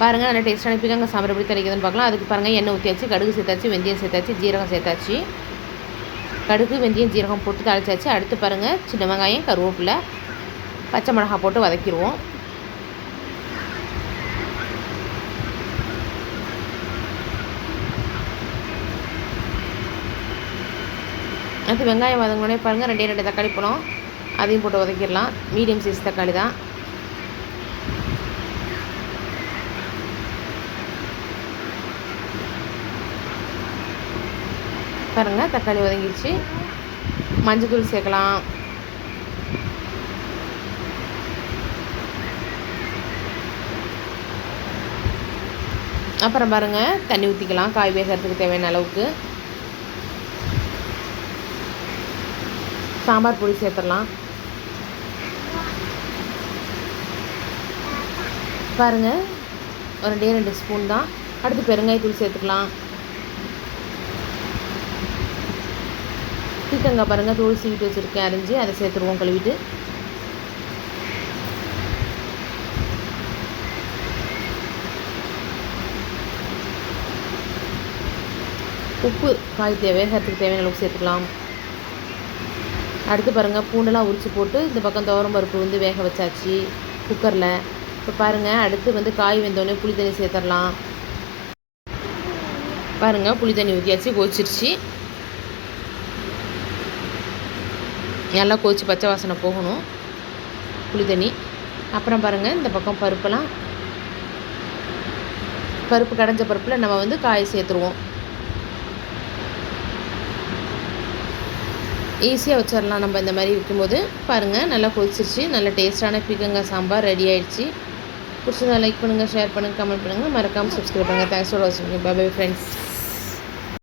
பாருங்கள் நல்லா டேஸ்ட்டான பீக்கங்காய் சாம்பார் எப்படி கிடைக்குதுன்னு பார்க்கலாம். அதுக்கு பாருங்கள் எண்ணெய் ஊற்றியாச்சு, கடுகு சேர்த்தாச்சு, வெந்தயம் சேர்த்தாச்சு, ஜீரகம் சேர்த்தாச்சு. கடுகு வெந்தயம் ஜீரகம் போட்டு தாளிச்சாச்சு. அடுத்து பாருங்கள் சின்ன வெங்காயம் கருவேப்பிலை பச்சை மிளகாய் போட்டு வதக்கிடுவோம். அடுத்து வெங்காயம் வதங்கினோடனே பாருங்கள் 2 தக்காளி பழம் அதையும் போட்டு வதக்கிடலாம். மீடியம் சைஸ் தக்காளி தான். பாருங்கள் தக்காளி வதங்கிடுச்சு. மஞ்சள் சேர்க்கலாம். அப்புறம் பாருங்கள் தண்ணி ஊற்றிக்கலாம் காய் வேகிறதுக்கு தேவையான அளவுக்கு. சாம்பார் பொடி சேர்த்துடலாம். பாருங்கள் ஒரு 2 ஸ்பூன் தான். அடுத்து பெருங்காயத்தூள் சேர்த்துக்கலாம். பீக்கங்காய் பாருங்கள் தோல் சீவிட்டு வச்சுருக்கேன், அரிஞ்சு அதை சேர்த்துருவோம் கழுவிட்டு. உப்பு காய் வேகிறதுக்கு தேவையான அளவுக்கு சேர்த்துக்கலாம். அடுத்து பாருங்கள் பூண்டெல்லாம் உரித்து போட்டு இந்த பக்கம் துவரம் பருப்பு வந்து வேக வச்சாச்சு குக்கரில். இப்போ பாருங்கள் அடுத்து காய் வெந்தோடனே புளி தண்ணி சேர்த்துடலாம். பாருங்கள் புளி தண்ணி ஊற்றியாச்சு, கொதிச்சிருச்சு. நல்லா கொதிச்சு பச்சை வாசனை போகணும் புளி தண்ணி. அப்புறம் பாருங்கள் இந்த பக்கம் பருப்பு கடைஞ்ச பருப்பில் நம்ம காய் சேர்த்துருவோம். ஈஸியாக வச்சிடலாம் நம்ம இந்த மாதிரி வைக்கும்போது. பாருங்கள் நல்லா கொதிச்சிருச்சு. நல்ல டேஸ்ட்டான பீக்கங்காய் சாம்பார் ரெடி ஆகிடுச்சு. பிடிச்சதா லைக் பண்ணுங்கள், ஷேர் பண்ணுங்கள், கமெண்ட் பண்ணுங்கள், மறக்காமல் சப்ஸ்கிரைப் பண்ணுங்கள். தேங்க்ஸ் ஃபார் வாட்சிங். Bye bye friends.